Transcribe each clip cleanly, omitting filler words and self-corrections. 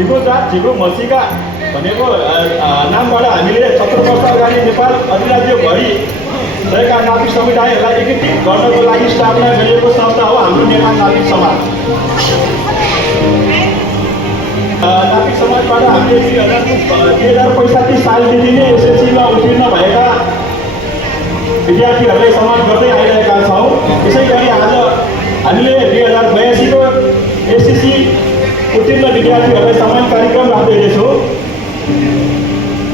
झिगो जात झिगो मसिका भनेको नामबाट हामीले 17 वर्ष अगाडि नेपाल अधिराज्यभरि रहेका नागरिक समुदायहरूलाई एकीकृत गर्नको लागि स्थापना गरिएको संस्था हो हाम्रो नेपाल नागरिक समाज। नागरिक समाजबाट हामीले 2065 सालदेखि नै एसएलसीमा उत्तीर्ण भएका विद्यार्थीहरूलाई सम्मान गर्दै आइरहेका छौँ। यसै गरी आज हामीले 2082 को एसएससी उत्तीर्ण विद्यार्थीहरूलाई सम्मान कार्यक्रम राख्दैछौँ।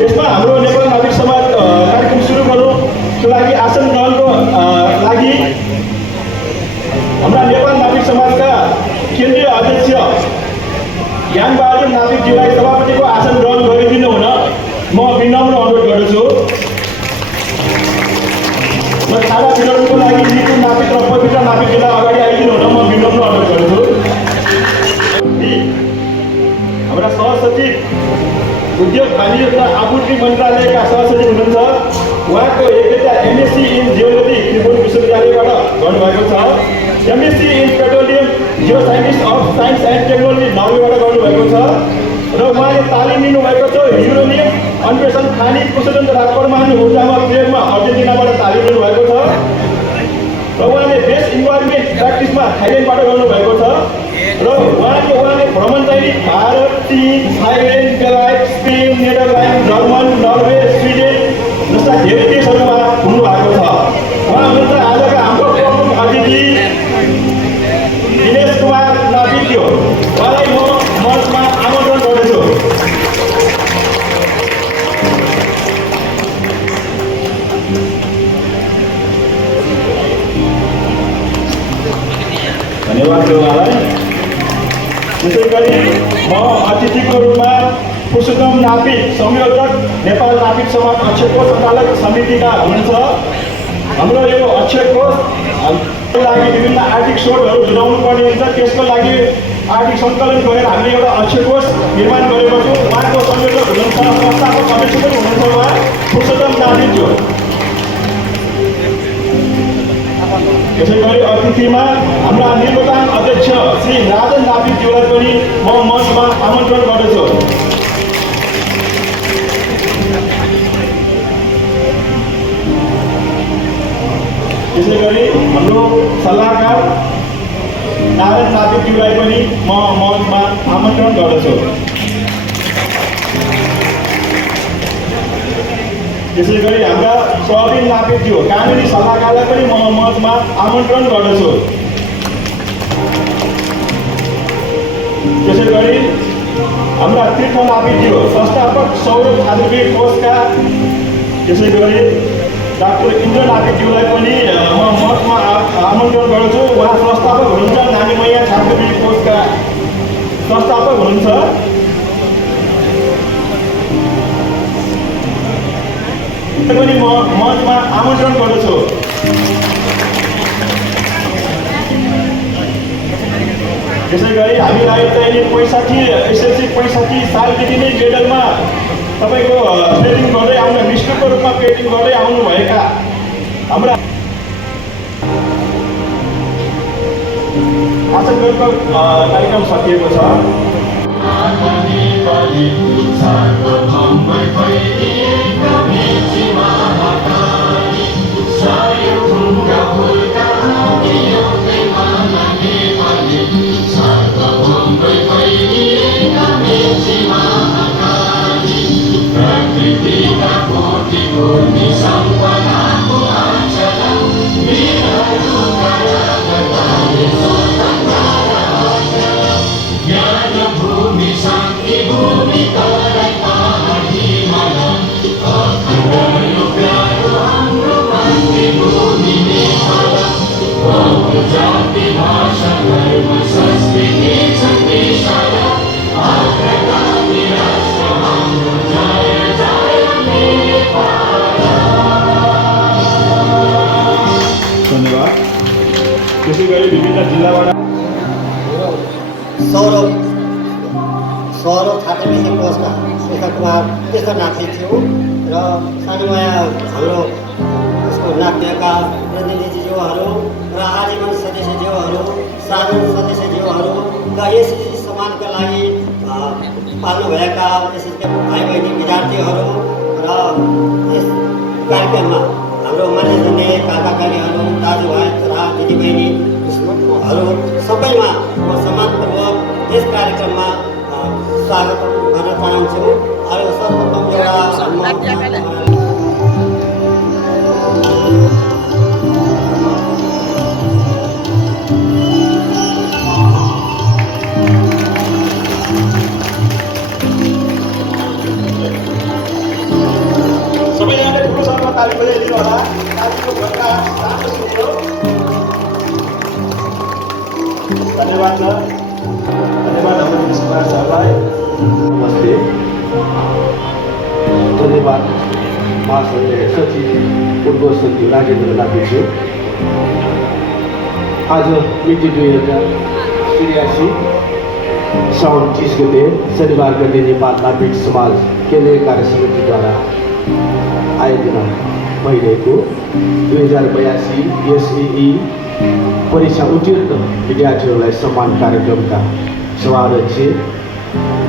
यसमा हाम्रो नेपाल नागरिक समाज कार्यक्रम सुरु गर्नुको लागि आसन ग्रहणको लागि हाम्रा नेपाल नागरिक समाजका केन्द्रीय अध्यक्ष ज्ञानबहादुर नापिकज्यूलाई सभापतिको आसन ग्रहण गरिदिनु हुन म विनम्र अनुरोध गर्दछु। र खाना वितरणको लागि निपुण नापिक र पवित्र नापिकज्यूलाई अगाडि आइदिनु हुन म विनम्र अनुरोध गर्दछु। हाम्रा सहसचिव उद्योग वाणिज्य तथा आपूर्ति मन्त्रालयका सहसचिव हुनुहुन्छ। उहाँको योग्यता एमएससी इन जियोलोजी त्रिभुवन विश्वविद्यालयबाट गर्नुभएको छ। MSc in petroleum geo scientist of science and technology नर्वेबाट गर्नुभएको छ। र उहाँले तालिम लिनुभएको छ युरेनियम अन्वेषण खनिज प्रशोधन तथा परमाणु ऊर्जामा प्रयोगमा अर्जेन्टिनाबाट तालिम लिनुभएको छ। र उहाँले बेस्ट इन्भाइरोमेन्ट प्र्याक्टिसमा थाइल्यान्डबाट गर्नुभएको छ। र उहाँले भ्रमण चाहिँ भारत, चीन, थाइल्यान्ड, बेलायत, Spain, Netherlands, German, Norway, Sweden जस्ता धेरै देशहरूमा घुम्नुभएको छ। उहाँ हुनुहुन्छ आजका हाम्रो प्रमुख अतिथि दिनेश कुमार नापिक। उहाँलाई म मञ्चमा आमन्त्रण गर्दछु। धन्यवाद उहाँलाई। त्यसै गरी म अतिथिको रूपमा पुरुषोत्तम नापिक संयोजक नेपाल नापिक समाज अक्षय कोष सञ्चालक समितिका हुनुहुन्छ। हाम्रो यो अक्षय कोषको लागि विभिन्न आर्थिक स्रोतहरू जुटाउनु पर्ने हुन्छ। त्यसको लागि आर्थिक सङ्कलन गरेर हामीले एउटा अक्षय कोष निर्माण गरेको छौँ। उहाँको संयोजक हुनुहुन्छ, संस्थाको अध्यक्ष पनि हुनुहुन्छ उहाँ पुरुषोत्तम नापिकज्यू। त्यसै गरी अतिथिमा हाम्रा निर्वाचन अध्यक्ष श्री राजन नापिकज्यूलाई पनि म मञ्चमा आमन्त्रण गर्दछु। त्यसै गरी हाम्रो सल्लाहकार नारायण नापिकज्यूलाई पनि म मञ्चमा आमन्त्रण गर्दछु। त्यसै गरी हाम्रा प्रवीण नापिकज्यू कानुनी सल्लाहकारलाई पनि म मञ्चमा आमन्त्रण गर्दछु। त्यसै गरी हाम्रा तीर्थ नापिकज्यू संस्थापक सौरभ छात्रवृत्ति कोषका त्यसै गरी डाक्टर इन्द्र नापिकज्यूलाई पनि म मञ्चमा आमन्त्रण गर्दछु। उहाँ संस्थापक हुनुहुन्छ, नानीमैया छात्रवृत्ति कोषका संस्थापक हुनुहुन्छ। पनि म मञ्चमा आमन्त्रण गर्दछु। त्यसै गरी हामीलाई चाहिँ 65 सालदेखि नै मेडलमा तपाईँको पेटिङ गर्दै आउनु निष्ठुको रूपमा पेटिङ गर्दै आउनुभएका हाम्रा आजको कार्यक्रम सकिएको छ। Gnana धन्यवाद। त्यसै गरी विभिन्न जिल्लाबाट सौरभ छात्रवृत्ति पुरस्कार शेखर कुमार कृष्णनाथजी थियो र सानोमाया हाम्रो उसको नाट्यका प्रतिनिधिज्यूहरू र आजीवन सदस्यज्यूहरू साधारण सदस्यज्यूहरू र यस समाजका लागि पाल्नुभएका एसएसके भाइ बहिनी विद्यार्थीहरू र यस कार्यक्रममा हाम्रो मान्यजन्य काका काकीहरू दाजुभाइ तथा दिदीबहिनीहरू सबैमा म सम्मानपूर्वक यस कार्यक्रममा स्वागत गर्न चाहन्छु। अरू सर्वप्रथम सबैजनाले पुरुषहरूमा ताली बजाइदिनु होला। तालीको घटना राम्रो सुनियो। धन्यवाद छ। धन्यवाद हाम्रो दिनेश कुमार सरलाई। नमस्ते। धन्यवाद महासंघ सचिव पूर्व सचिव राजेन्द्र लापिज्यू। आज मिति 2083 साउन 30 गते शनिबारका दिन नेपाल नागरिक समाज केन्द्रीय कार्य समितिद्वारा आयोजना भइरहेको 2082 एसई परीक्षा उत्तीर्ण विद्यार्थीहरूलाई सम्मान कार्यक्रमका सभाध्यक्ष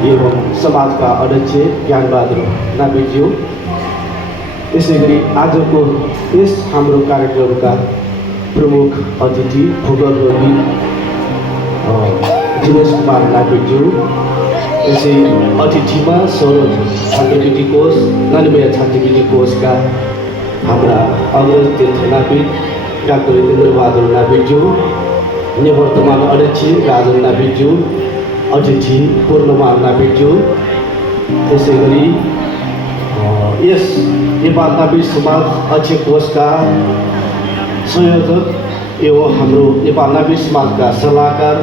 एवं समाजका अध्यक्ष ज्ञानबहादुर नापिज्यू, यसै गरी आजको यस हाम्रो कार्यक्रमका प्रमुख अतिथि भूगर्भविद दिनेश कुमार नापिज्यू, यसै अतिथिमा सौरभ छात्रवृत्ति कोष नानीमाया छात्रवृत्ति कोषका हाम्रा अग्रज तीर्थ नापिद डाक्टर इन्द्रबहादुर नापिज्यू, निवर्तमान अध्यक्ष राजन नापिज्यू, अतिथि पूर्णमान नापिज्यू, त्यसै गरी यस नेपाल नापिद समाज अक्षय कोषका संयोजक एवं हाम्रो नेपाल नापिद समाजका सल्लाहकार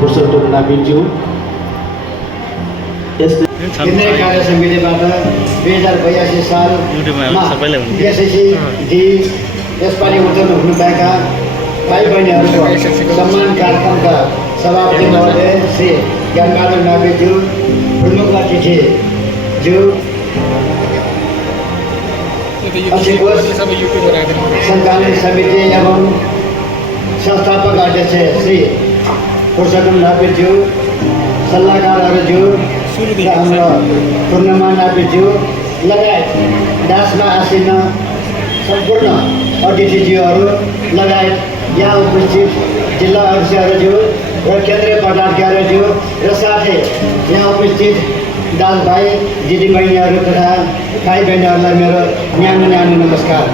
पुरुषोत्तम नापिज्यू, केन्द्रीय कार्य समितिबाट 2082 सालमा एसएससी डी यसपालि उत्तीर्ण हुनुभएका भाइ बहिनीहरूको सम्मान कार्यक्रमका सभापति महोदय श्री ज्ञानबहादुर नापिज्यू, प्रमुख अतिथिज्यू, अक्षय कोष सञ्चालन समिति एवं संस्थापक अध्यक्ष श्री पुरुषोत्तम नापिज्यू, सल्लाहकारहरू र हाम्रो पूर्णमान नापिज्यू लगायत दासमा आसीन सम्पूर्ण अतिथिज्यूहरू लगायत यहाँ उपस्थित जिल्ला अध्यक्षज्यू र केन्द्रीय पदाधिकारीज्यू र साथै यहाँ उपस्थित दाजुभाइ दिदीबहिनीहरू तथा भाइ बहिनीहरूलाई मेरो न्यानो न्यानो नमस्कार।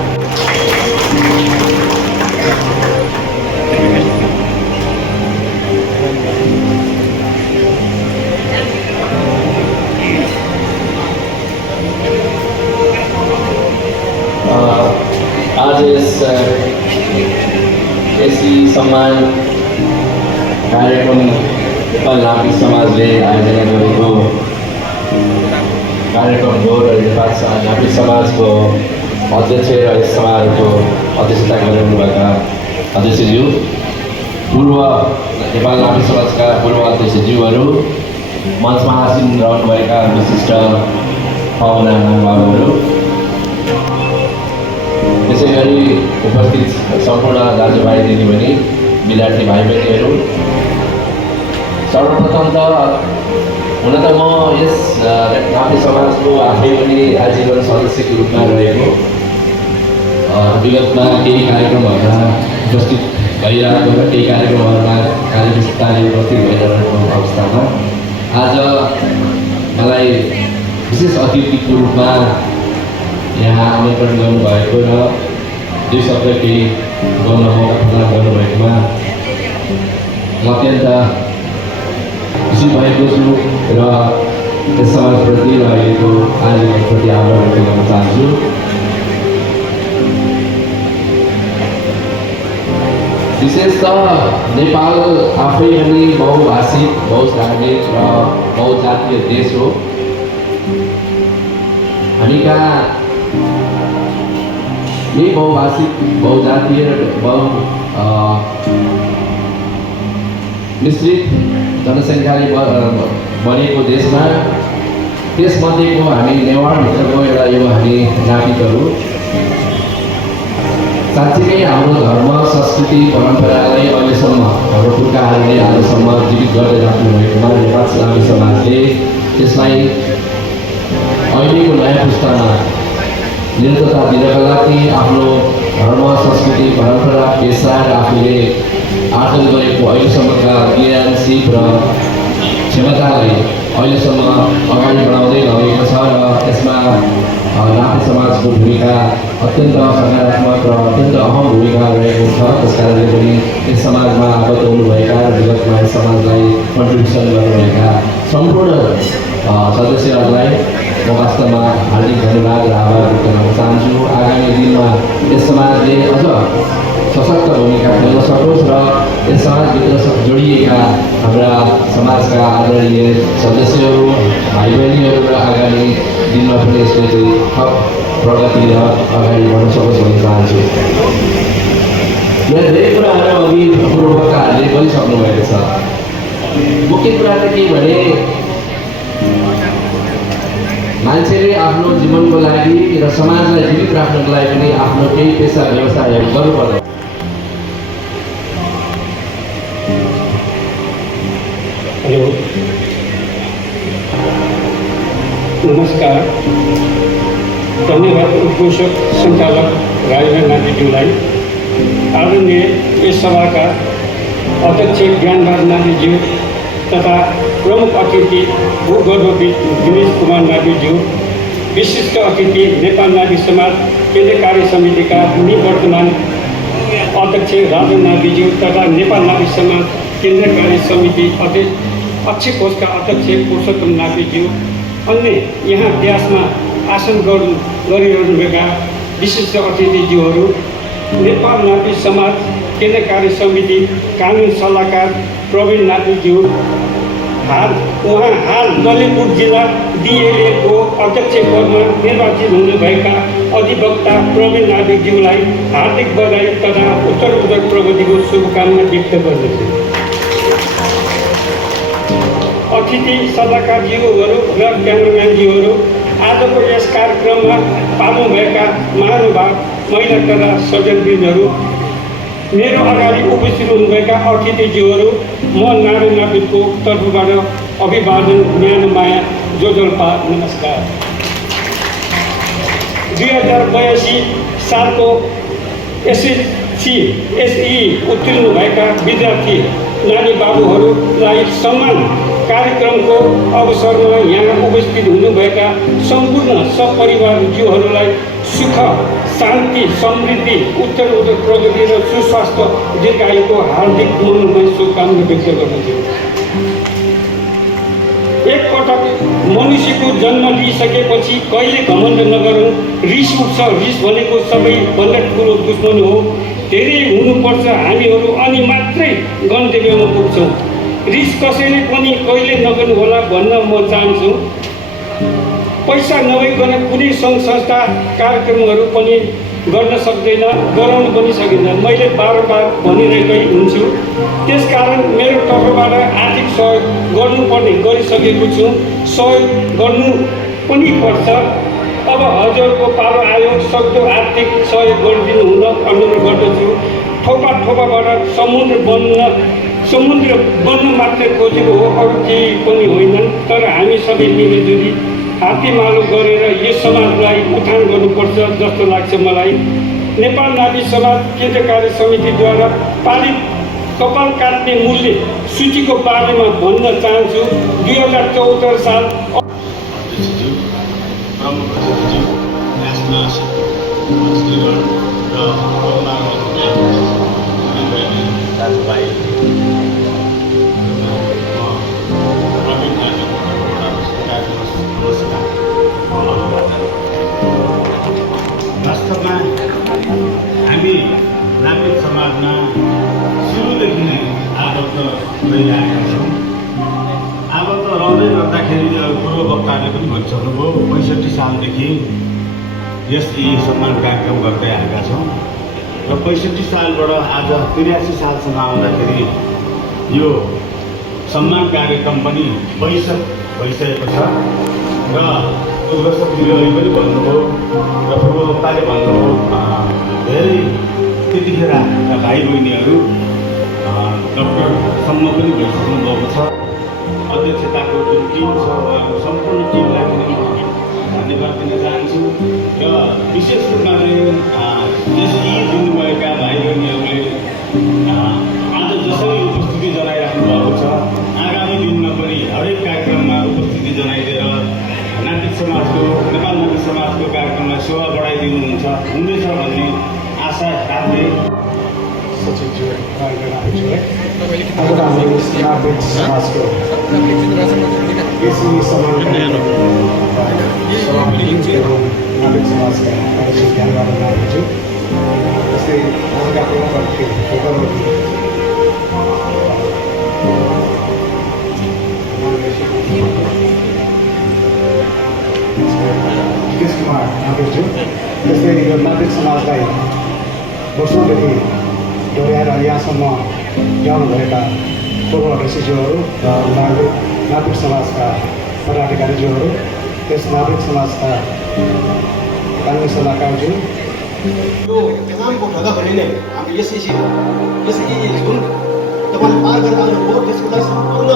आज यस सम्मान कार्यक्रम नेपाल नापिद समाजले आयोजना गरेको कार्यक्रम हो र नेपाल नापिद समाजको अध्यक्ष र यस समारोहको अध्यक्षता गरिरहनुभएका अध्यक्षज्यू, पूर्व नेपाल नापिद समाजका पूर्व अध्यक्षज्यूहरू, मञ्चमा आसीन रहनुभएका विशिष्ट पाहुना महानुभावहरू, त्यसै गरी उपस्थित सम्पूर्ण दाजुभाइ दिदीबहिनी विद्यार्थी भाइ बहिनीहरू, सर्वप्रथम त हुन त म यस नापिद समाजको आफै पनि आजीवन सदस्यको रूपमा रहेको विगतमा केही कार्यक्रमहरूमा उपस्थित भइरहेको र केही कार्यक्रमहरूमा कार्यक्रमले उपस्थित भइरहेको अवस्थामा आज मलाई विशेष अतिथिको रूपमा यहाँ आमन्त्रण गर्नुभएको र दुई शब्द केही गर्न मौका प्रदान गर्नुभएकोमा म अत्यन्त खुसी भएको छु र यस समाजप्रति र अहिलेको आयोजकप्रति आभार व्यक्त गर्न चाहन्छु। विशेषतः नेपाल आफै पनि बहुभाषिक, बहुधार्मिक र बहुजातीय देश हो। हामी कहाँ यही बहुभाषिक, बहुजातीय र मिश्रित जनसङ्ख्याले बनेको देशमा त्यसमध्येको हामी नेवारभित्रको एउटा यो हामी नागरिकहरू साँच्चीकै हाम्रो धर्म, संस्कृति, परम्परालाई अहिलेसम्म हाम्रो पुर्खाहरूले आजसम्म जीवित गर्दै राख्नु भएकोमा नेपाल इस्लामी समाजले त्यसलाई अहिलेको नयाँ पुस्तामा निरन्तरता दिनका लागि आफ्नो धर्म, संस्कृति, परम्परा, पेसा र आफूले आर्जन गरेको अहिलेसम्मका ज्ञान, सिप र क्षमतालाई अहिलेसम्म अगाडि बढाउँदै लगेको छ र यसमा राप्ती समाजको भूमिका अत्यन्त सकारात्मक र अत्यन्त अहम भूमिका रहेको छ। त्यस कारणले पनि यस समाजमा आबद्ध हुनुभएका र विगतमा यस समाजलाई कन्ट्रिब्युसन गर्नुभएका सम्पूर्ण सदस्यहरूलाई म वास्तवमा हार्दिक धन्यवाद र आभार व्यक्त गर्न चाहन्छु। आगामी दिनमा यस समाजले अझ सशक्त भूमिका खेल्न सकोस् र यस समाजभित्र जोडिएका हाम्रा समाजका आदरणीय सदस्यहरू, भाइ बहिनीहरू र आगामी दिनमा पनि यसले चाहिँ थप प्रगति र अगाडि बढ्न सकोस् भन्न चाहन्छु। यहाँ धेरै कुराहरू अघि पूर्ववक्ताहरूले गरिसक्नु भएको छ। मुख्य कुरा चाहिँ के भने मान्छेले आफ्नो जीवनको लागि र समाजलाई जीवित राख्नको लागि पनि आफ्नो केही पेसा व्यवसायहरू गर्नुपर्छ। हेलो, नमस्कार। धन्यवाद उद्घोषक सञ्चालक राजेन्द्र नाथज्यूलाई, आदरणीय यस सभाका अध्यक्ष ज्ञानबहादुर नाथज्यू तथा प्रमुख अतिथि भूगर्भविद दिनेश कुमार नाथज्यू, विशिष्ट अतिथि नेपाल नाथी समाज केन्द्रीय कार्य समितिका निवर्तमान अध्यक्ष राजेन्द्र नाथज्यू तथा नेपाल नाथी समाज केन्द्रीय कार्य समिति अध्यक्ष कोषका अध्यक्ष पुरुषोत्तम नाथज्यू, अन्य यहाँ व्यासमा आसन गरिरहनुभएका विशिष्ट अतिथिज्यूहरू, नेपाल नाथी समाज केन्द्रीय कार्य समिति कानुन सल्लाहकार प्रवीण नाथज्यू, हाल ललितपुर जिल्ला डिएलएको अध्यक्ष पदमा निर्वाचित हुनुभएका अधिवक्ता प्रवीण नाथज्यूलाई हार्दिक बधाई तथा उत्तरोत्तर प्रगतिको शुभकामना व्यक्त गर्दछु। अतिथि सल्लाहकारज्यूहरू र क्यामेराम्यानज्यूहरू, आजको यस कार्यक्रममा पाल्नुभएका महानुभाव महिला तथा सज्जनवृन्दहरू, मेरो अगाडि उपस्थित हुनुभएका अतिथिज्यूहरू, म नारायण नापितको तर्फबाट अभिवादन, न्यानो माया, जोजल्पा, नमस्कार। 2082 सालको एसई उत्तीर्ण भएका विद्यार्थी नानी बाबुहरूलाई सम्मान कार्यक्रमको अवसरमा यहाँ उपस्थित हुनुभएका सम्पूर्ण सपरिवारज्यूहरूलाई सुख, शान्ति, समृद्धि, उत्तरोत्तर प्रगति र सुस्वास्थ्य दीर्घायुको हार्दिक मनोमय शुभकामना व्यक्त गर्दछु। एकपटक मनुष्यको जन्म लिइसकेपछि कहिले घमण्ड नगरौँ। रिस उठ्छ, रिस भनेको सबैभन्दा ठुलो दुश्मन हो। धेरै हुनुपर्छ हामीहरू, अनि मात्रै गन्तव्यमा पुग्छौँ। रिस कसैले पनि कहिले नगर्नु होला भन्न म चाहन्छु। पैसा नभइकन कुनै सङ्घ संस्था कार्यक्रमहरू पनि गर्न सक्दैन, गराउन पनि सकिँदैन। मैले बारम्बार भनिरहेकै हुन्छु। त्यसकारण मेरो तर्फबाट आर्थिक सहयोग गर्नुपर्ने गरिसकेको छु, सहयोग गर्नु पनि पर्छ। अब हजुरको पालो आयो, सक्दो आर्थिक सहयोग गरिदिनु हुन अनुरोध गर्दछु। थोपाबाट समुद्र बन्न मात्रै खोजेको हो, अरू केही पनि होइनन्। तर हामी सबै मिलिजुली हात्तीमालो गरेर यस समाजलाई उठान गर्नुपर्छ जस्तो लाग्छ मलाई। नेपाल नाथी समाज केन्द्रीय कार्य समितिद्वारा पालित कपाल काट्ने मूल्य सूचीको बारेमा भन्न चाहन्छु। 2074 साल अवतारले पनि भनिसक्नुभयो 65 सालदेखि यस सम्मान कार्यक्रम गर्दै आएका छौँ र 65 सालबाट आज 83 सालसम्म आउँदाखेरि यो सम्मान कार्यक्रम पनि भइसकेको छ र उद्घोषक दिदीले पनि भन्नुभयो र पूर्ववक्ताले भन्नुभयो धेरै त्यतिखेर भाइ बहिनीहरू डक्टरसम्म पनि भइसक्नु भएको छ। अध्यक्षताको जुन टिम छ उहाँको सम्पूर्ण टिमलाई पनि म धन्यवाद दिन चाहन्छु र विशेष रूपमा चाहिँ दिनुभएका भाइ बहिनीहरूले आज जसरी उपस्थिति जनाइराख्नु भएको छ आगामी दिनमा पनि हरेक कार्यक्रममा उपस्थिति जनाइदिएर नागरिक समाजको नेपाल नागरिक समाजको कार्यक्रमलाई शोभा बढाइदिनुहुन्छ हुनेछ भन्ने आशा राख्दै आज हाम्रो नागरिक समाजको यसरी सम्मान नागरिक समाजका कार्यक्रम ध्यानबाट राख्छु। जस्तै आजका विकेश कुमार नागरिकज्यू जस्तै यो नागरिक समाजलाई वर्षौँदेखि डोर्याएर यहाँसम्म ल्याउनुभएका पूर्व अध्यक्षज्यूहरू र नागरिक समाजका पदाधिकारीज्यूहरू त्यस नागरिक समाजका कानुनी सल्लाहकारज्यू यो तमामको ढङ्गभरि नै हामी यसै जुन तपाईँले पार गरेर आउनुभयो त्यसको लागि सम्पूर्ण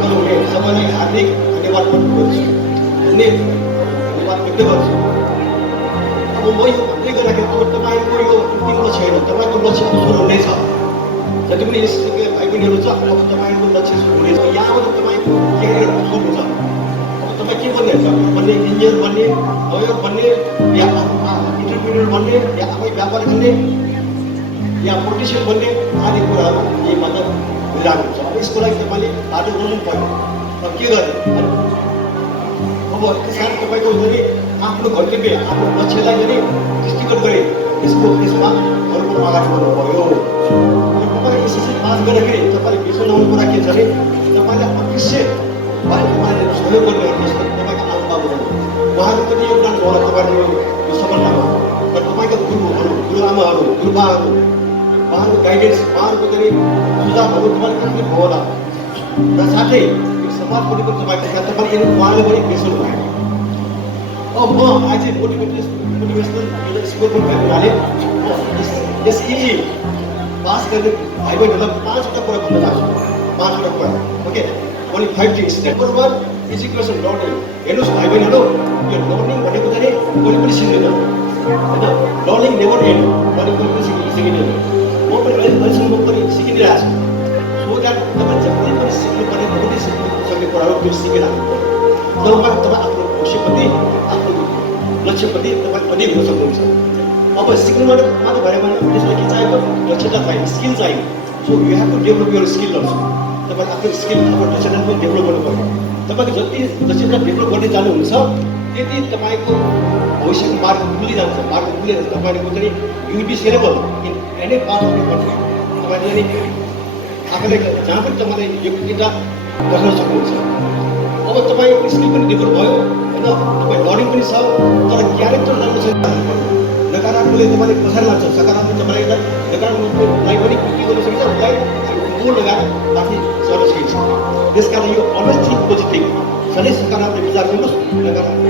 गर्नुहुने सबैलाई हार्दिक धन्यवाद गर्छु धन्यवाद व्यक्त गर्छु। अब म यो भन्दै गर्दाखेरि अब तपाईँको यो अन्तिम लक्ष्य होइन, तपाईँको लक्ष्य सुरु हुनेछ। जति पनि यस भाइ बहिनीहरू छ अब तपाईँको लक्ष्य सुरु हुनेछ। यहाँबाट तपाईँको क्यारियर सुरु हुन्छ। अब तपाईँ के बन्नुहुन्छ भन्ने इन्जिनियर बन्ने, लयर बन्ने, या इन्टरप्रेन्योर बन्ने, या आफै व्यापार गर्ने, या पोलिटिसियन बन्ने आदि कुराहरू यही मतलब भइरहेको हुन्छ। अब यसको लागि तपाईँले बाटो रोज्नु पर्यो। अब के गर्ने अब त्यस कारण तपाईँको हुन्छ नि आफ्नो कर्तव्य आफ्नो लक्ष्यलाई पनि दृष्टिगत गरे त्यसमा अरूको अगाडि बढ्नु पर्यो। तपाईँ एसएससी पास गर्दाखेरि तपाईँले विषय नहुनु कुरा के छ भने तपाईँले अवश्य तपाईँले सहयोग गर्नेहरू जस्तो तपाईँको आमाबाबुहरू उहाँहरू पनि योगदान होला तपाईँको यो सफलतामा र तपाईँको गुरुहरू गुरुआमाहरू गुरुबाहरू उहाँहरूको गाइडेन्स उहाँहरूको पनि सुझावहरू तपाईँले कति होला र साथै यो समाजपट्टि पनि तपाईँको साथ तपाईँले उहाँले पनि बेच्नु भयो। अब म आज मोटिभेसनल स्कोर पनि भएको हुनाले यस इजी पास गर्ने भाइ बहिनीहरूलाई 5वटा कुरा भन्न चाहन्छु। 5वटा कुरा okay only 5 things. Number 1 education learning. हेर्नुहोस् भाइ बहिनीहरू यो लर्निङ भनेको चाहिँ कहिले पनि सिक्दैन होइन। लर्निङ नेभर एन्ड भनेको पनि सिकिँदैन। म पनि अहिलेसम्म पनि सिकिरहेको छु। सो द्याट तपाईँ जति पनि सिक्नुपर्ने जति सिक्ने कुराहरू त्यो सिकिराख्नु पर्यो। तपाईँ आफ्नो भविष्यप्रति आफ्नो लक्ष्यप्रति तपाईँ अडिग हुन सक्नुहुन्छ। अब सिक्नुबाट मात्र भएन भने त्यसलाई के चाहियो दक्षता चाहियो, स्किल चाहियो। So you have to develop your skill also. तपाईँ आफ्नो स्किल आफ्नो दक्षता पनि डेभलप गर्नु पर्यो। तपाईँको जति दक्षता डेभलप गर्दै जानुहुन्छ त्यति तपाईँको भविष्यको मार्ग खुलिजान्छ। मार्ग खुलेर तपाईँको चाहिँ you will be sellable in any part of the country. तपाईँले आफूले जहाँ पनि तपाईँले यो एउटा गर्न सक्नुहुन्छ। अब तपाईँको स्किल पनि डेभलप भयो होइन, तपाईँ लर्निङ पनि छ तर क्यारेक्टर राम्रो छ। नकारात्मकले तपाईँले कसरी लान्छ, सकारात्मक तपाईँलाई नकारात्मकलाई पनि के गर्न सकिन्छ उसलाई मोड लगाएर माथि सर्न सकिन्छ। त्यस कारण यो अलवेज थिङ्क पोजिटिभ, सधैँ सकारात्मक विचार गर्नुहोस्, नकारात्मक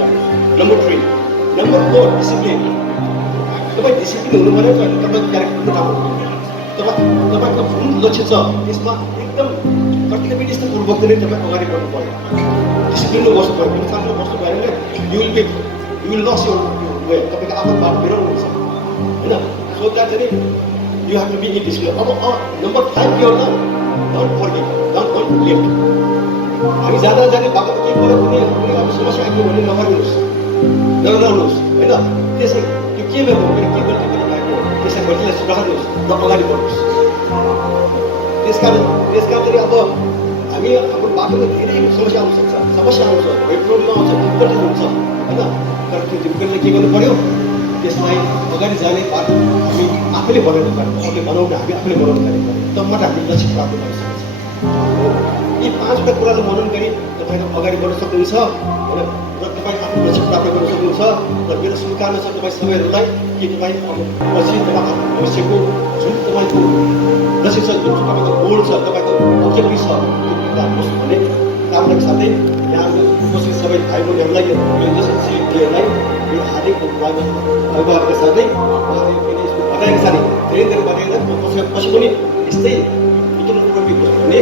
जानुहोस्। Number 3 number 4 discipline. तपाईँ डिसिप्लिन हुनु पऱ्यो भने तपाईँको क्यारेक्टर राम्रो हुन्छ। तपाईँको जुन लक्ष्य छ त्यसमा एकदम कर्तव्यनिष्ठपूर्वक नै तपाईँ अगाडि बढ्नु पऱ्यो। डिसिप्लिनमा बस्नु पऱ्यो। डिसिप्लिनमा बस्नु भएन भने you will lose your way. तपाईँको आफ्नो बाटो बिराउनुहुन्छ होइन। सो द्याट चाहिँ you have to be in discipline. अब नम्बर 5 के हो त डोन्ट फर्गेट, डोन्ट लेफ्ट। हामी जाँदा जाने बाटो केही पऱ्यो कुनै अब समस्या आइदियो भने नफर्किनुहोस्, नडराउनुहोस् होइन। त्यसै त्यो के भएको के गल्ती गर्नु भएको त्यसै गल्तीलाई सुधार्नुहोस् र अगाडि बढ्नुहोस्। त्यसकारण अब हामी हाम्रो बाटोमा धेरै समस्या आउन सक्छ, समस्या आउँछ, पेट्रोलमा आउँछ, डिफिकल्टी हुन्छ होइन। तर त्यो डिफिकल्टी के गर्नु पऱ्यो त्यसलाई अगाडि जाने बाटो हामी आफैले बनाउनु पर्यो। आफूले बनाउने हामी आफूले बनाउनु पर्यो। तब मात्र हामी लक्ष्य प्राप्त गर्न सक्छौँ। यी पाँचवटा कुरालाई मनन गरी तपाईँले अगाडि बढ्न सक्नुहुन्छ होइन र तपाईँ आफ्नो लक्ष्य प्राप्त गर्न सक्नुहुन्छ र मेरो शुभकामना छ तपाईँ सबैहरूलाई कि तपाईँ अब पछि तपाईँ आफ्नो भविष्यको जुन तपाईँको लक्ष्य छ जुन तपाईँको गोल छ तपाईँको अब्जेक्टिभ छ त्यो पुरा होस् भन्ने कामनाको साथै यहाँ उपस्थित सबै भाइ बहिनीहरूलाई यो एसएससीहरूलाई यो हार्दिक अभिवादनका साथै उहाँले बधाईका साथै धेरै धेरै बधाई पछि पनि यस्तै इकोनोमिक होस् भन्ने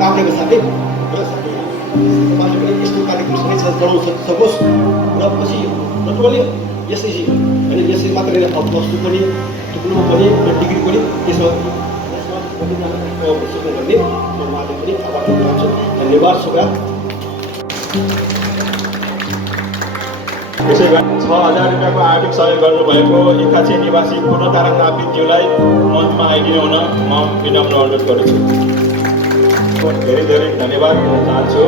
कामनाको साथै र साथै उहाँले पनि यस्तो कार्यक्रम सबै चलाउन सकोस् र पछि नटुवली एसएससी होइन एसएससी मात्र होइन अब प्लस 2 पनि डिप्लोमा पनि र डिग्री पनि त्यसमा सक्नु भन्ने म उहाँले पनि आभार दिन चाहन्छु धन्यवाद शुभकामना त्यसै गरी 6,000 रुपियाँको आर्थिक सहयोग गर्नुभएको एकाछी निवासी पूर्णतारा नापितज्यूलाई मञ्चमा आइदिनु हुन म विनम्र अनुरोध गर्छु धेरै धेरै धन्यवाद दिन चाहन्छु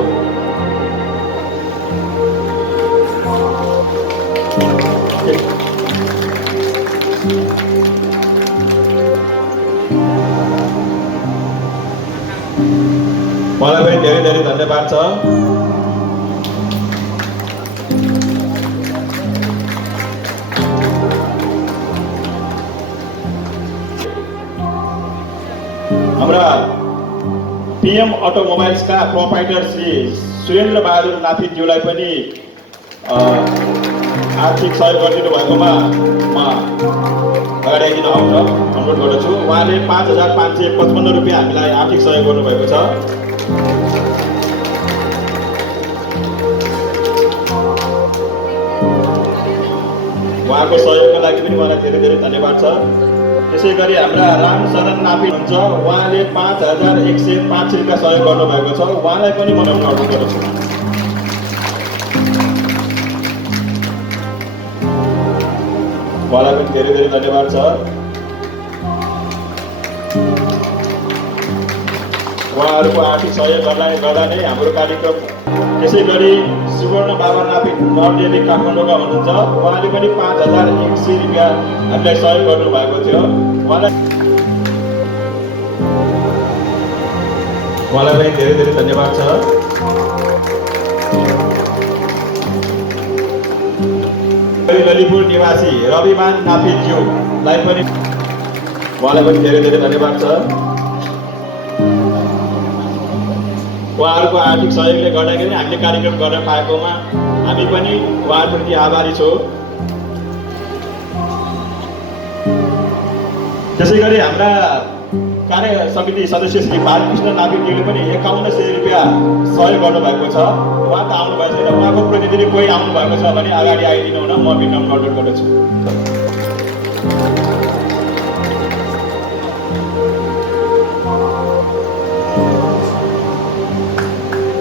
मलाई पनि धेरै धेरै धन्यवाद छ हाम्रा पिएम अटोमोबाइल्सका प्रोपाइटर श्री सुरेन्द्र बहादुर नापितज्यूलाई पनि आर्थिक सहयोग गरिदिनु भएकोमा म अगाडि आइदिनु आउँछ अनुरोध गर्दछु उहाँले 5,555 रुपियाँ हामीलाई आर्थिक सहयोग गर्नुभएको छ उहाँको सहयोगको लागि पनि उहाँलाई धेरै धेरै धन्यवाद छ त्यसै गरी हाम्रा रामशरण नापित हुन्छ उहाँले 5,105 रुपियाँ सहयोग गर्नुभएको छ उहाँलाई पनि म अनुरोध गर्दछु उहाँलाई पनि धेरै धेरै धन्यवाद छ उहाँहरूको आर्थिक सहयोग गर्दा नै हाम्रो कार्यक्रम त्यसै गरी सुवर्ण बाबा नापित नरदेवी काठमाडौँका हुनुहुन्छ उहाँले पनि 5,100 रुपियाँ हामीलाई सहयोग गर्नुभएको थियो उहाँलाई पनि धेरै धेरै धन्यवाद छ ललितपुर निवासी रविमान नापितज्यूलाई पनि उहाँलाई पनि धेरै धेरै धन्यवाद छ उहाँहरूको आर्थिक सहयोगले गर्दाखेरि हामीले कार्यक्रम गर्न पाएकोमा हामी पनि उहाँहरूप्रति आभारी छौँ त्यसै गरी हाम्रा कार्य समिति सदस्य श्री बालकृष्ण नापितज्यूले पनि 5100 रुपियाँ सहयोग गर्नुभएको छ उहाँ त आउनु भएको छैन उहाँको प्रतिनिधि कोही आउनु भएको छ भने अगाडि आइदिनु हुन म विनम्र अनुरोध गर्दछु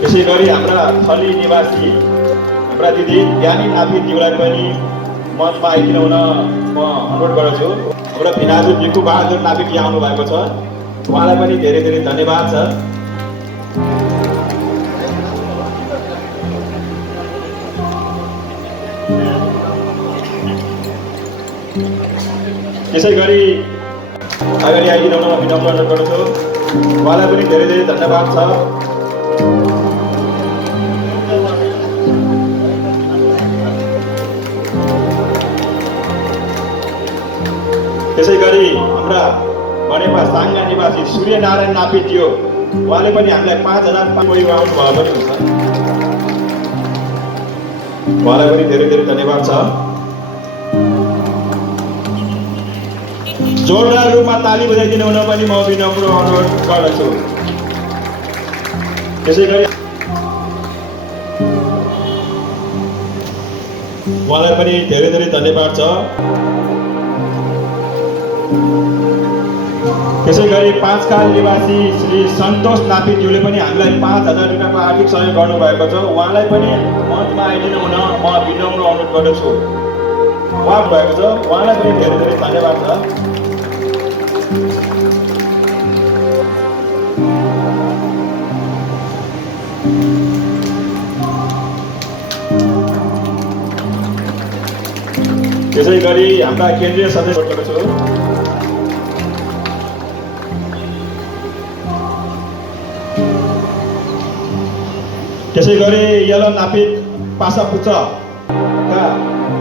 त्यसै गरी हाम्रा थली निवासी हाम्रा दिदी ज्ञानी नापितज्यूलाई पनि मञ्चमा आइदिनु हुन म अनुरोध गर्दछु हाम्रा भिनाजु भिखु बहादुर नापितजी आउनु भएको छ उहाँलाई पनि धेरै धेरै धन्यवाद छ त्यसै गरी अगाडि आइदिनु हुन म विनम्र अनुरोध गर्दछु उहाँलाई पनि धेरै धेरै धन्यवाद छ त्यसै गरी हाम्रा बनेपा साङ्गा निवासी सूर्यनारायण नापितज्यू उहाँले पनि हामीलाई 5,000 कोही आउनु भयो पनि हुन्छ उहाँलाई पनि धेरै धेरै धन्यवाद छ जोरदार रूपमा ताली बजाइदिनु हुन पनि म विनम्र अनुरोध गर्दछु त्यसै गरी उहाँलाई पनि धेरै धेरै धन्यवाद छ त्यसै गरी पाँचखाल निवासी श्री सन्तोष नापितज्यूले पनि हामीलाई 5,000 रुपियाँको आर्थिक सहयोग गर्नुभएको छ उहाँलाई पनि मञ्चमा आइदिनु हुन म विनम्र अनुरोध गर्दछु उहाँ भएको छ उहाँलाई पनि धेरै धेरै धन्यवाद छ त्यसै गरी हाम्रा केन्द्रीय सदस्य गर्दछु त्यसै गरी यलो नापित पासा पुच्छका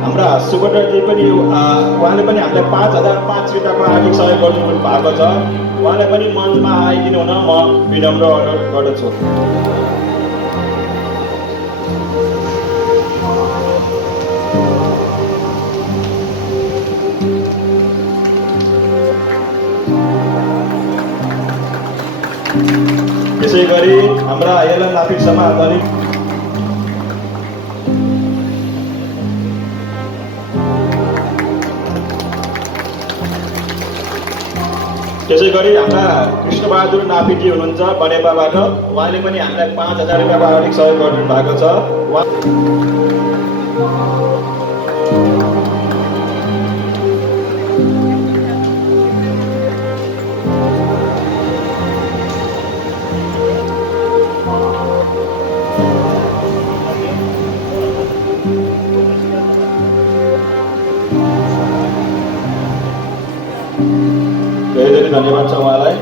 हाम्रा सुबर्णजी पनि उहाँले पनि हामीलाई 5,005 रुपियाँको आर्थिक सहयोग गर्नु भएको छ। उहाँलाई पनि मञ्चमा आइदिनु हुन म विनम्र अनुरोध गर्दछु। त्यसै गरी हाम्रा यलन नापित समाज दलित त्यसै गरी हाम्रा कृष्णबहादुर नापिजी हुनुहुन्छ बनेपाबाट। उहाँले पनि हामीलाई 5,000 रुपियाँको आर्थिक सहयोग गर्नु भएको छ। धेरै धन्यवाद छ उहाँलाई।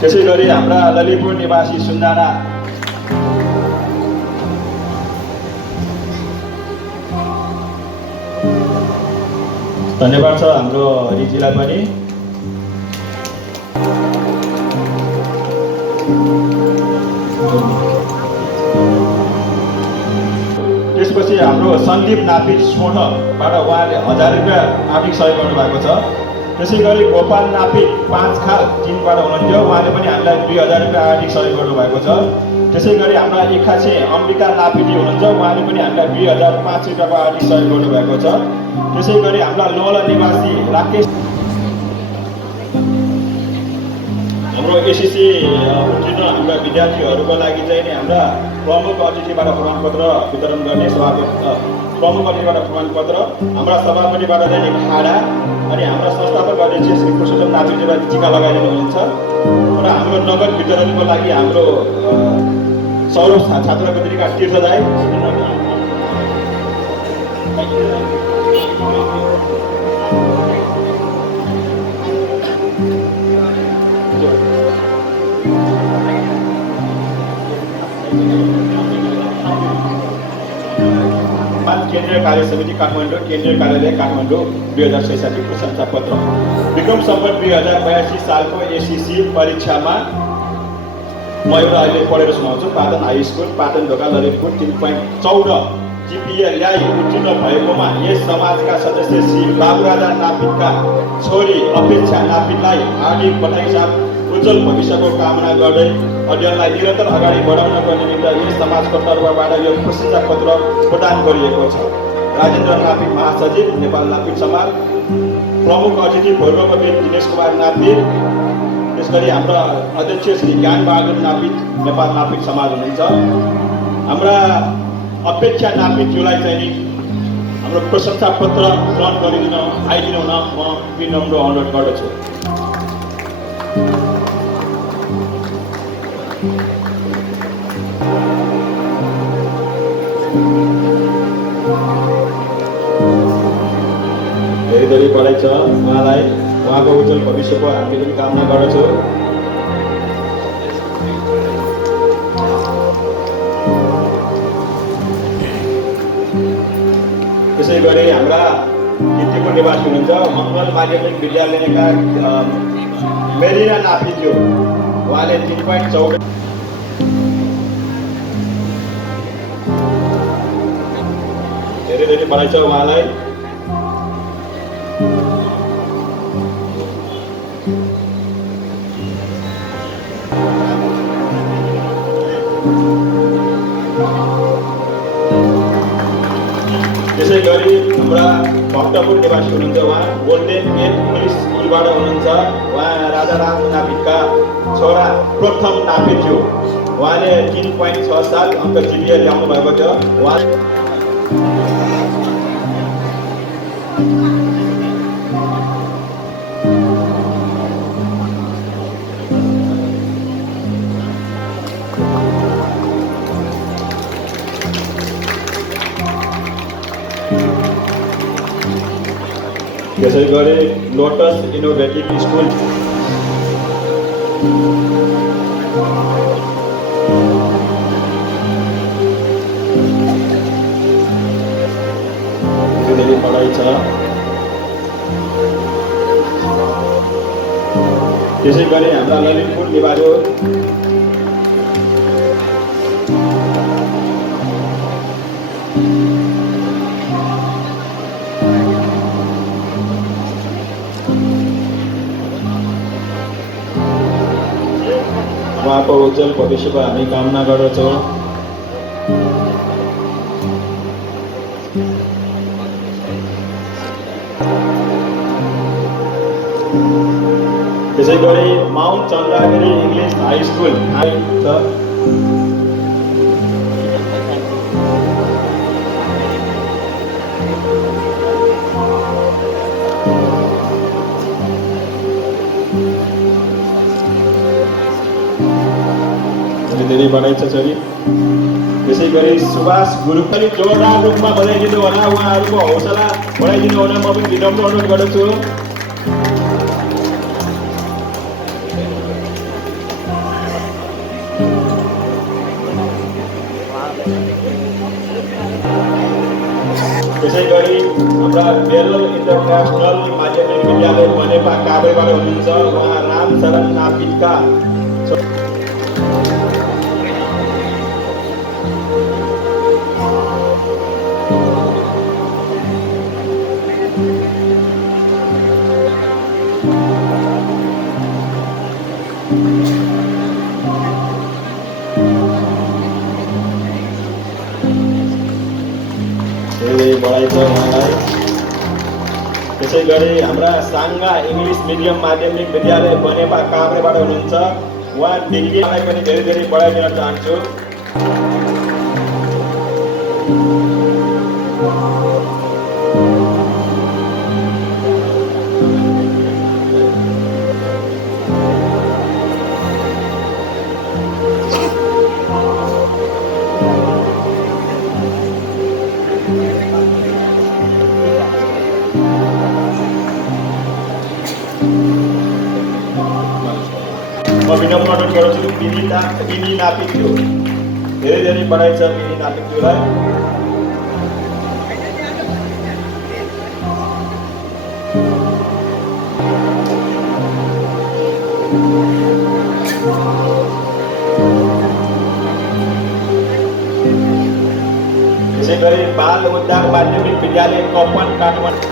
त्यसै गरी हाम्रा ललितपुर निवासी सुन्दाना धन्यवाद छ हाम्रो रिजीलाई पनि। त्यसपछि हाम्रो सन्दीप नापित सोठबाट उहाँले 1,000 रुपियाँ आर्थिक सहयोग गर्नुभएको छ। त्यसै गरी गोपाल नापित 5 खाल चिनबाट हुनुहुन्थ्यो। उहाँले पनि हामीलाई 2,000 रुपियाँ आर्थिक सहयोग गर्नुभएको छ। त्यसै गरी हाम्रा इखासे अम्बिका नापिजी हुनुहुन्छ। उहाँले पनि हामीलाई 2,005 रुपियाँको आर्थिक सहयोग गर्नुभएको छ। त्यसै गरी हाम्रा लोला निवासी राकेश हाम्रो एसएससी उत्तीर्ण हाम्रा विद्यार्थीहरूको लागि चाहिँ नि हाम्रा प्रमुख अतिथिबाट प्रमाणपत्र वितरण गर्ने प्रमुख अतिथिबाट प्रमाणपत्र हाम्रा सभापतिबाट चाहिँ खाडा अनि हाम्रा संस्थापक अध्यक्ष श्री पुरुषोत्तम नापिजीलाई टिका लगाइदिनु हुन्छ र हाम्रो नगद वितरणको लागि हाम्रो सौरभ छात्रवृत्तिका तीर्थदायी केन्द्रीय कार्य समिति काठमाडौँ केन्द्रीय कार्यालय काठमाडौँ 2066 प्रशंसा पत्र। विक्रम सम्वत 2082 सालको एसएससी परीक्षामा म एउटा अहिले पढेर सुनाउँछु। पाटन हाई स्कुल पाटन ढोका ललितपुर 3.14 GPA ल्याई उत्तीर्ण भएकोमा यस समाजका सदस्य श्री बाबुराजा नापितका छोरी अपेक्षा नापितलाई हार्दिक बधाई साथ उज्जवल भविष्यको कामना गर्दै अध्ययनलाई निरन्तर अगाडि बढाउनको निमित्त यस समाजको तर्फबाट यो प्रशंसा पत्र प्रदान गरिएको छ। राजेन्द्र नापित महासचिव नेपाल नापित समाज। प्रमुख अतिथि भैरववीर दिनेश कुमार नापित। त्यसगरी हाम्रा अध्यक्ष श्री ज्ञानबहादुर नापित नेपाल नापित समाज हुनुहुन्छ। हाम्रा अपेक्षा नापितज्यूलाई चाहिँ नि हाम्रो प्रशंसा पत्र ग्रहण गरिदिन आइदिनु हुन म विनम्र अनुरोध गर्दछु। धेरै धेरै बधाई छ उहाँलाई। उहाँको उज्जवल भविष्यको हामीले पनि कामना गर्दछौँ। त्यसै गरी हाम्रा कीर्तिपुर निवासी हुनुहुन्छ मङ्गल माध्यमिक विद्यालयका मेरिना नापिज्यू। उहाँले 3.14 धेरै धेरै बधाई छ उहाँलाई। त्यसै गरी हाम्रा भक्तपुर निवासी हुनुहुन्छ उहाँ गोल्डेन गेट इङ्ग्लिस स्कुलबाट हुनुहुन्छ। उहाँ राजाराम नापितका छोरा प्रथम नापिज्यू। उहाँले 3.6 साल अङ्क GPA ल्याउनु भएको थियो। उहाँ त्यसै गरी लोटस इनोभेटिभ स्कुल छ। त्यसै गरी हाम्रा ललितपुर निवासी उहाँको उज्जवल भविष्यको हामी कामना गर्दछौँ। त्यसै गरी Mount Chandragiri English high school छ। धेरै बढाइ छ छोरी। त्यसै गरी सुभाष गुरु पनि जोरदार रूपमा बधाइदिनु होला, उहाँहरूको हौसला बढाइदिनु होला, म पनि विनम्र अनुरोध गर्दछु। त्यसै गरी हाम्रा बेरल इन्टरनेसनल माध्यमिक विद्यालय बनेपा काभ्रेबाट हुनुहुन्छ उहाँ रामशरण नापितका। बढाइ छ उहाँलाई। त्यसै गरी हाम्रा साङ्गा इङ्ग्लिस मिडियम माध्यमिक विद्यालय बनेपा काभ्रेबाट हुनुहुन्छ उहाँ विज्ञानलाई पनि धेरै धेरै बढाइ दिन चाहन्छु। म विनम्र अनुरोध गर्छु बिनी नापिक्यू, धेरै धेरै बढाइ छ बिनी नापिक्यूलाई। त्यसै गरी बाल उद्धार माध्यमिक विद्यालय कपन काठमाडौँ।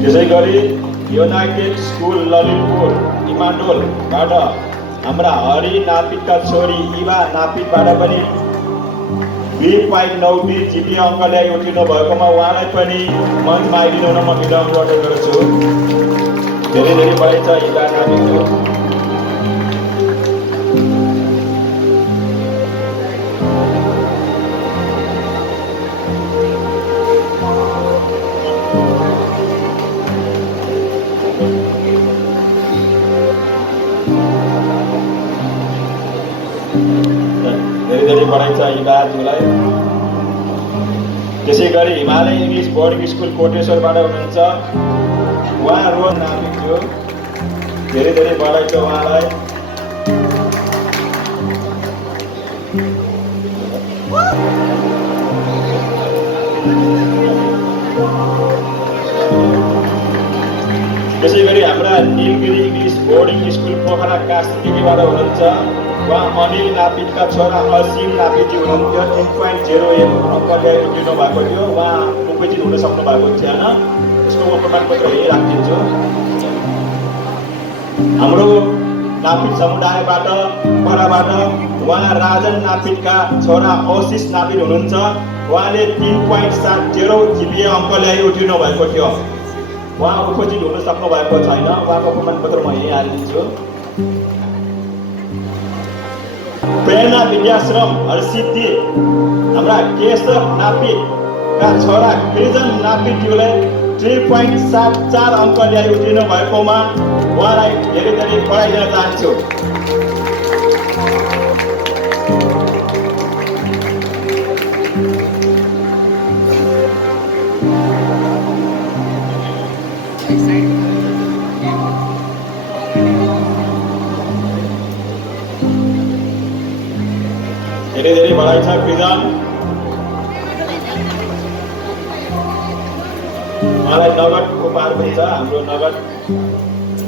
त्यसै गरी युनाइटेड स्कुल ललितपुर इमाडोलबाट हाम्रा हरि नापितका छोरी इवा नापितबाट पनि 2.92 जिपिए अङ्क ल्याइ उठिनु भएकोमा उहाँलाई पनि मञ्चमा आइदिनु हुन म विनम्र अनुरोध गर्छु। धेरै धेरै बढाइ छ इवा नापितको। धेरै धेरै बढाइ छ इबाजुलाई। त्यसै गरी हिमालय इङ्ग्लिस बोर्डिङ स्कुल कोटेश्वरबाट हुनुहुन्छ उहाँ रोज नापिक थियो, धेरै धेरै बढाइ छ उहाँलाई। त्यसै गरी हाम्रा Nilgiri English boarding school Pokhara कास्कीबाट हुनुहुन्छ उहाँ अनिल नापितका छोरा असीम नापिती हुनुहुन्थ्यो। 3.01 अङ्क ल्याइ उठिनु भएको थियो, उहाँ उपस्थित हुन सक्नु भएको थिएन, त्यसको म प्रमाणपत्र यही राखिदिन्छु। हाम्रो नापित समुदायबाट पराबाट उहाँ राजन नापितका छोरा आशिष नापित हुनुहुन्छ, उहाँले 3.70 जिपिए अङ्क ल्याइ उठिनु भएको थियो, उहाँ उपस्थित हुन सक्नु भएको छैन, उहाँको प्रमाणपत्र म यही हालिदिन्छु। प्रेरणा विद्याश्रम हरसिद्धि हाम्रा केशव नापितका छोरा कृजन नापितज्यूलाई 3.74 अङ्क ल्याइ उठिनु भएकोमा उहाँलाई धेरै धेरै बढाइ दिन चाहन्छु। धेरै धेरै बढाइ छ प्रिजन उहाँलाई नगद उपहार पनि छ हाम्रो नगद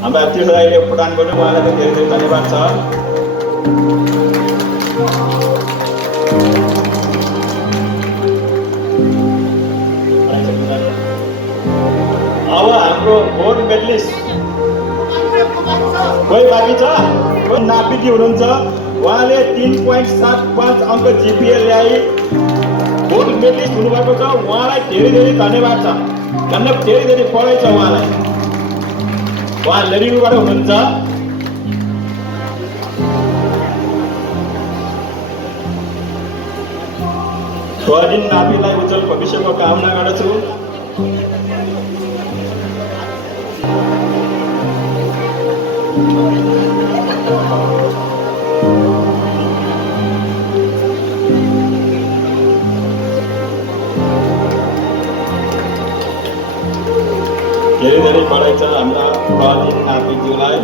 हाम्रा तीर्थदायीले प्रदान गर्नु उहाँलाई पनि धेरै धेरै धन्यवाद छ अब हाम्रो गोल्ड मेडलिस्ट कोही बाँकी छ कोही नापिकी हुनुहुन्छ उहाँले 3.75 अङ्क जिपिए ल्याई गोल्ड मेडलिस्ट हुनुभएको छ उहाँलाई धेरै धेरै धन्यवाद छ धन्यवाद धेरै धेरै पढाइ छ उहाँलाई उहाँ लेरिङबाट हुनुहुन्छ दिन नापीलाई उज्जवल भविष्यको कामना गर्दछु धेरै धेरै बढाइ छ हाम्रा प्रहरी नापीज्यूलाई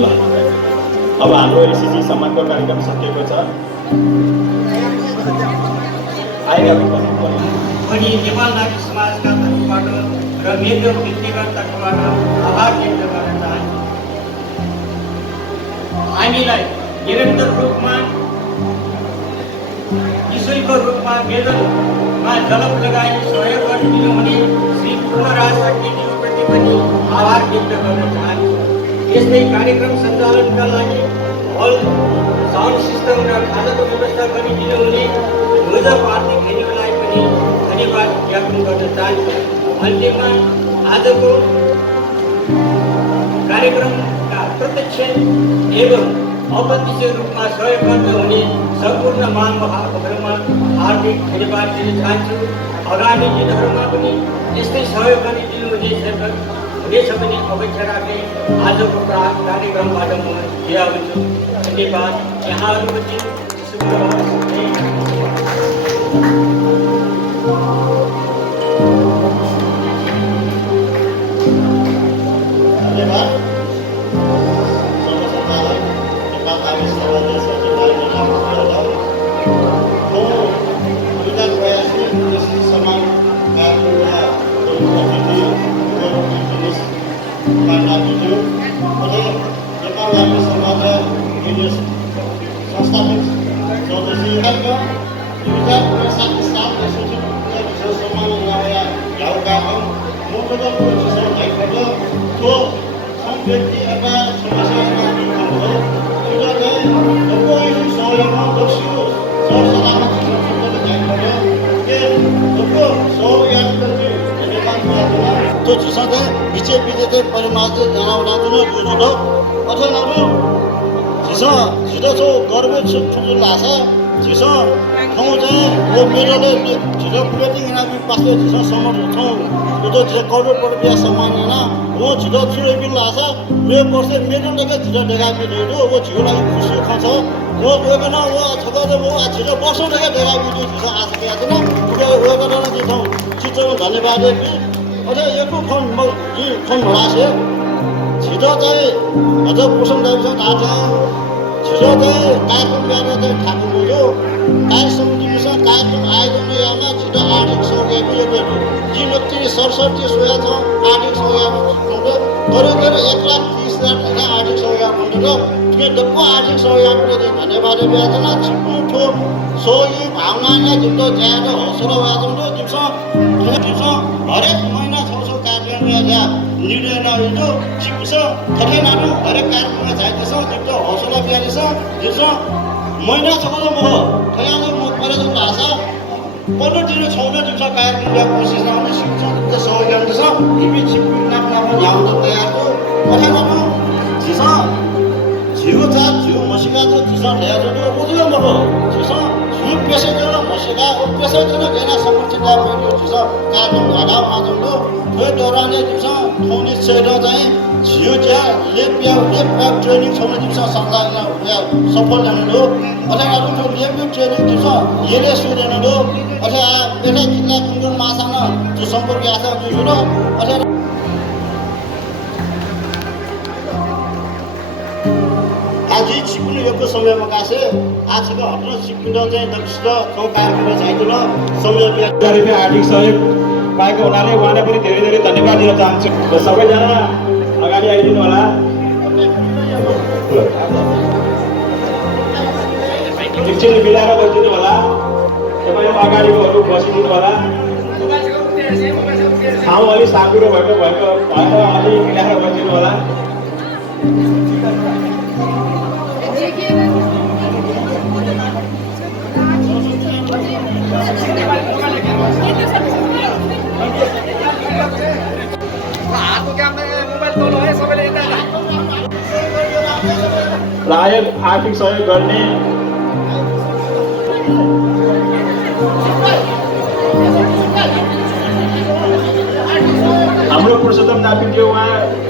ल अब हाम्रो ऋषिजी सम्मानको कार्यक्रम सकिएको छ अनि नेपाल नागरिक समाजका तर्फबाट र मेरो व्यक्तिगत तर्फबाट आभार व्यक्त गर्न चाहन्छु हामीलाई निरन्तर रूपमा निःशुल्क रूपमा वेतनमा जलप लगाई सहयोग गरिदिनु भने श्री पूर्णराज शक्तिज्यूप्रति पनि आभार व्यक्त गर्न चाहन्छु यस्तै कार्यक्रम सञ्चालनका लागि हल साउन्ड सिस्टम र खाजाको व्यवस्था गरिदिनु हुने ध्वजा पार्टी भेन्यूलाई पनि धन्यवाद ज्ञापन गर्न चाहन्छु अन्त्यमा आजको कार्यक्रमका प्रत्यक्ष एवं अप्रत्यक्ष रूपमा सहयोग गर्दै हुने सम्पूर्ण महानुभावहरूमा हार्दिक धन्यवाद दिन चाहन्छु आगामी दिनहरूमा पनि यस्तै सहयोग हुनेछ भन्ने अपेक्षा राख्दै आजको कार्यक्रमबाट म बिदा हुन्छु धन्यवाद यहाँहरूप्रति धन्यवाद सर्वसंचालक नेपाल नागरिक समाजले सचिवालयले लागू गरेर विधान बयासी कृषि सम्मान कार्यक्रममा अतिथि नेपाल नागरिक समाज संस्थापित सदस्य 2059 सालमा सूचित सम्मान नयाँ घाउ कार्यक्रम मुख्यतः त्यो व्यक्ति अथवा समस्यामा हो त्यो चाहिँ कोही सहयोगमा बस्यो सरसल्लाहमा त्यो चिसो बिचे बिचे परिमाण जनाउन जुझो अथवा झिसो झिटो छो गर्वे ठुलो लाछ झिसो ठाउँ चाहिँ वो मेरोले झिटो प्लेटिङ हामी पास्यो झिसो समर ठाउँ त्यो झिटो करोड रुपियाँ सामान वो झिटो चुरै बिल लाछ मेरो पर्छ मेरो लेखे झिटो डेगा बिल्यो वो झिउलाई खुसी खान्छ वो वेगन वो छगरे वो झिटो वर्षौँ लेखे डेगा बिल्यो झिसो आज के आजन पुरा वेगन दिथौँ चित्रमा धन्यवाद अझ यको फोन भलासे छिटो चाहिँ अझ पोषण दाइसँग थाहा छ छिटो चाहिँ कार्यक्रम गरेर चाहिँ ठाकुर बोल्यो कार्यक्रम दिनुसँग कार्यक्रम आयोजना यामा छिटो आर्थिक सहयोग यो जिम्मेवारी सरस्वती सोया छ आर्थिक सहयोग गरेर 1,30,000 आर्थिक सहयोग भनेर त्यो डब्बो आर्थिक सहयोग धन्यवाद व्याजना छिटो सहयोग भावनालाई जिम्दो ज्यादा हौसला व्याजनको दिन्छ हरेक महिना 600 कार्यक्रम या निर्णय नहिजो छिप्छ थकै नानु हरेक कार्यक्रममा जाइदिन्छ जिम्दो हौसला व्यालिस दिन्छ महिना छको म थयाले म परेको भाषा 15 दिन छौन दिन्छ कार्यक्रम या कोसिस नहुने शिक्षा सहयोग गर्दछ टिभी छिप्पी नाम ल्याउन तयारको कथा गर्नु छिसा झिउ जात झिउ मसिका छ छिसा ल्याएर बुझ्यो म छिसा झिउ पेसेन्जर मसिका ओ पेसेन्जर गेना समर्थित पनि छिसा कार्यक्रम घाटा माजंदो त्यो दौरान छिसा थौनी सेड चाहिँ झिउ ज्या लेप्या ट्रेनिङ छोड्ने छिसा संलग्न सफल हुनु अथवा अरू लेप्या ट्रेनिङ छिसा येले सुरेन दो अथवा बेटा जिल्ला कुन माछाना जो सम्पर्क आछ जुरो अथवा आजी छिप्पिनु समयमा कासे आजको हप्न छिप्पिन चाहिँ दक्षिण कार्यक्रम चाहिँदैन समय रुपियाँ आर्थिक सहयोग पाएको हुनाले उहाँलाई पनि धेरै धेरै धन्यवाद दिन चाहन्छु र सबैजना अगाडि आइदिनु होला एकछिन मिलाएर बसिदिनु होला तपाईँ अगाडिकोहरू बसिदिनु होला ठाउँ अलिक साँघुरो भएको भएर अलिक मिलाएर बसिदिनु होला रायन आर्थिक सहयोग गर्ने हाम्रो पुरुषोत्तम नापिन्थ्यो उहाँ